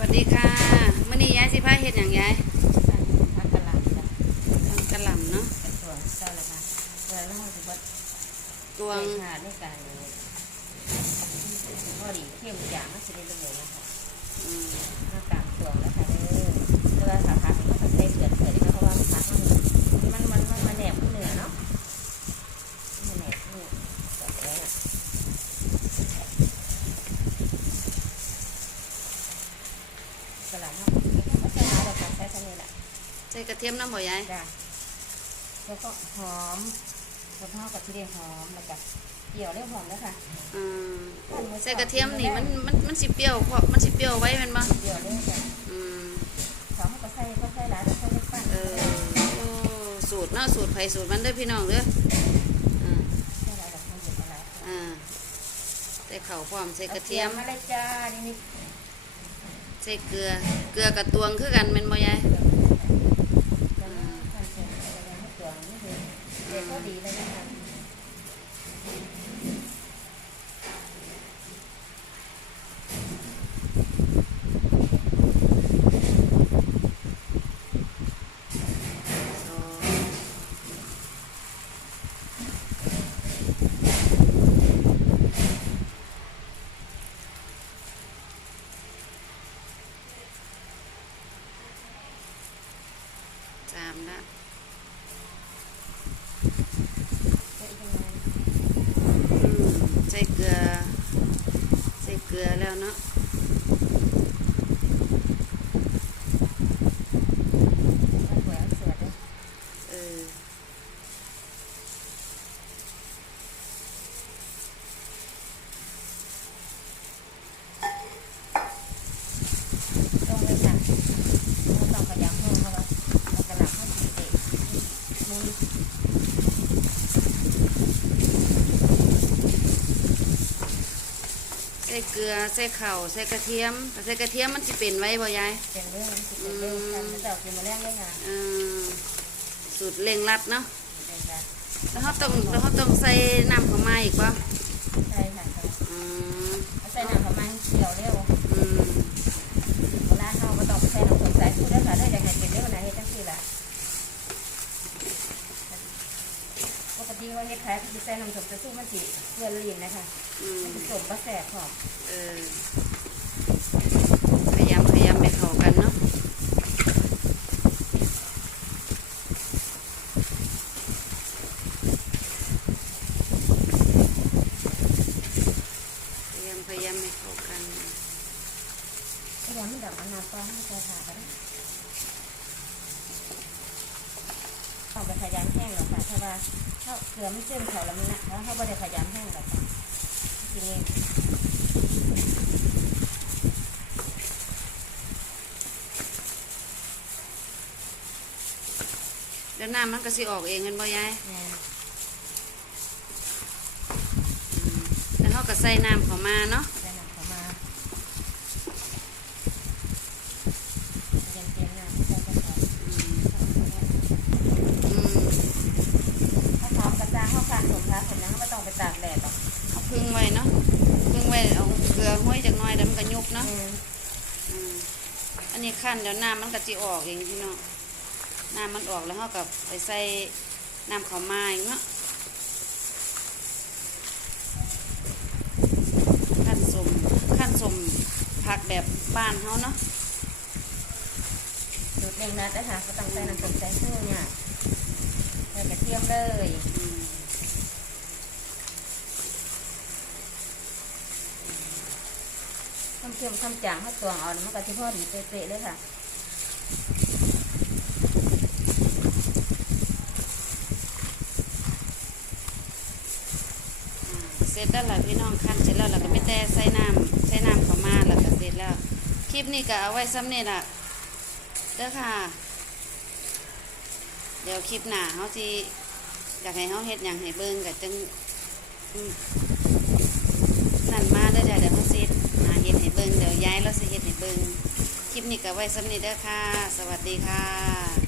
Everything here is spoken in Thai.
วัสดีค่ะมื่อนี้ยายสิพาเฮ็ดหยังยายพักกะหล่ำจ้ะทำกะหล่ำเนาะกระตัวเจ้าละค่ะเวลาเราถือว่าตวงใช้ขาดในการพอดีเข้มจางมันจะได้เลยนะคะอืมหน้ากลางตัวแล้วค่ะเด้อแต่ว่าขาพักมันก็ใช้เกลือเกลือเพราะว่ามันพักมันมันมันมันแหนบขึ้นเหนือเนาะมันแหนบขึ้นแบบนี้กระหล่ำเขาใช้ร้ายเราใช้แค่นี้แหละ ใส่ กระเทียมน้ำบ่ยายจ้ะแล้วก็หอมกระเพรากับที่เรียงหอมแล้วก็เกี่ยวเรียงหอมแล้วค่ะอืมใส่กระเทียมนี่มันมันมันสิเปรี้ยวเพราะมันสิเปรี้ยวไว้แม่นบ่เกี่ยวเรียงจ้ะอืมเขาเขาก็ใส่ก็ใส่หลายแล้วใส่เล็กปั้นเออโอ้สูตรเนาะสูตรไผสูตรมันเด้อพี่น้องเด้ออ่าใส่หลายแบบมันเยอะอะไรอ่าใส่ข้าวพร้อมใส่กระเทียมมาเลยจ้านี่นี่ใส่เกลือเกลือกับตวงคือกันแม่นบ่ยาย สามละใส่ยังไงอืมใส่เกลือ ใส่เกลือแล้วเนาะ มันสวยสวยเลย เออ ต้องเลยจ้ะไม่ต้องขยำเพิ่มเพราะว่ามันกระหล่ำเขาสีเด็กมุน ใส่เกลือใส่ข้าวใส่กระเทียมแต่ใส่กระเทียมมันสิเป็นไว้บ่ยายเป็นเรื่องมันเป็นเรื่องการเจ้ากินมาแรกได้งานเออสูตรเร่งรัดเนาะเป็นการแล้วเขาต้องแล้วเขาต้องใส่น้ำข้าวไม้อีกป่ะ ใช่ค่ะ อืม ใส่น้ำประมาณเกี่ยวเร็ว อืม เวลาเข้าก็ต้องใส่น้ำสมสายพูดได้ค่ะได้อยากให้กินเร็วนะเฮ็ดจังซี่ล่ะ ปกติว่าเฮ็ดขายก็สิใส่น้ำสมจะสู้มันสิเลื่อนลีนนะคะอืมมันสิสมบ่แสบพร้อมเออพยายามพยายามไปเข้ากันเนาะพยายามพยายามให้เข้ากัน พยายามมันดอกอันนาฟ้าให้ใส่ขาก็ได้ต้องไปพยายามแห้งห รอกค่ะเพราะว่าถ้าเกลือมันซึมเข้าแล้วมันนะแล้วเขาบ่ได้พยายามแห้งหรอกค่ะทีนี้เดี๋ยวน้ำมันก็สิออกเองเงินบ่ยายแม่แล้วเขาก็ใส่น้ำเข้ามาเนาะ ใส่น้ำเข้ามาเย็นเย็นๆน้ำใส่กระสอบ อืม ถ้าพร้อมกระจางเข้ากันสมทัศน์เสร็จแล้วก็ไม่ต้องไปตากแดดหรอก เอาพึ่งไว้เนาะพึ่งไว้เอาเกลือห้อยจากหน้อยเดี๋ยวมันก็ยุบ เนาะอืมอืมอันนี้ขั้นเดี๋ยวน้ำมันก็จะออกเองพี่น้องน้ำมันออกแล้วเขากับไปใส่น้ำข้าวไม้เนาะขั้นสมขั้นสมผักแบบบ้านเขาเนาะสูตรเร่งนัดนะคะก็ต้องใส่น้ำส้มสายชูเนี่ยใส่กระเทียมเลย อืมข้มข้ามจางข้าตวงเอามันก็ที่พ่อดีเป๊ะๆเลยค่ะเสร็จแล้วล่ะพี่น้องขั้นเสร็จแล้วเราก็ไม่แต่ใส่น้ำใส่น้ำข้ามาแล้วก็เสร็จแล้ว คลิปนี้ก็เอาไว้ซ้ำเนี่ยล่ะเด้อค่ะ เดี๋ยวคลิปหน้าเขาสิอยากให้เขาเฮ็ดอย่างให้เบิ่งก็จังอืมนั่นมาเด้อเดี๋ยวเดี๋ยวเขาสิหาเฮ็ดให้เบิ่งเดี๋ยวย้ายแลิปนี้ก็ไว้สำนีเด้อค่ะ สวัสดีค่ะ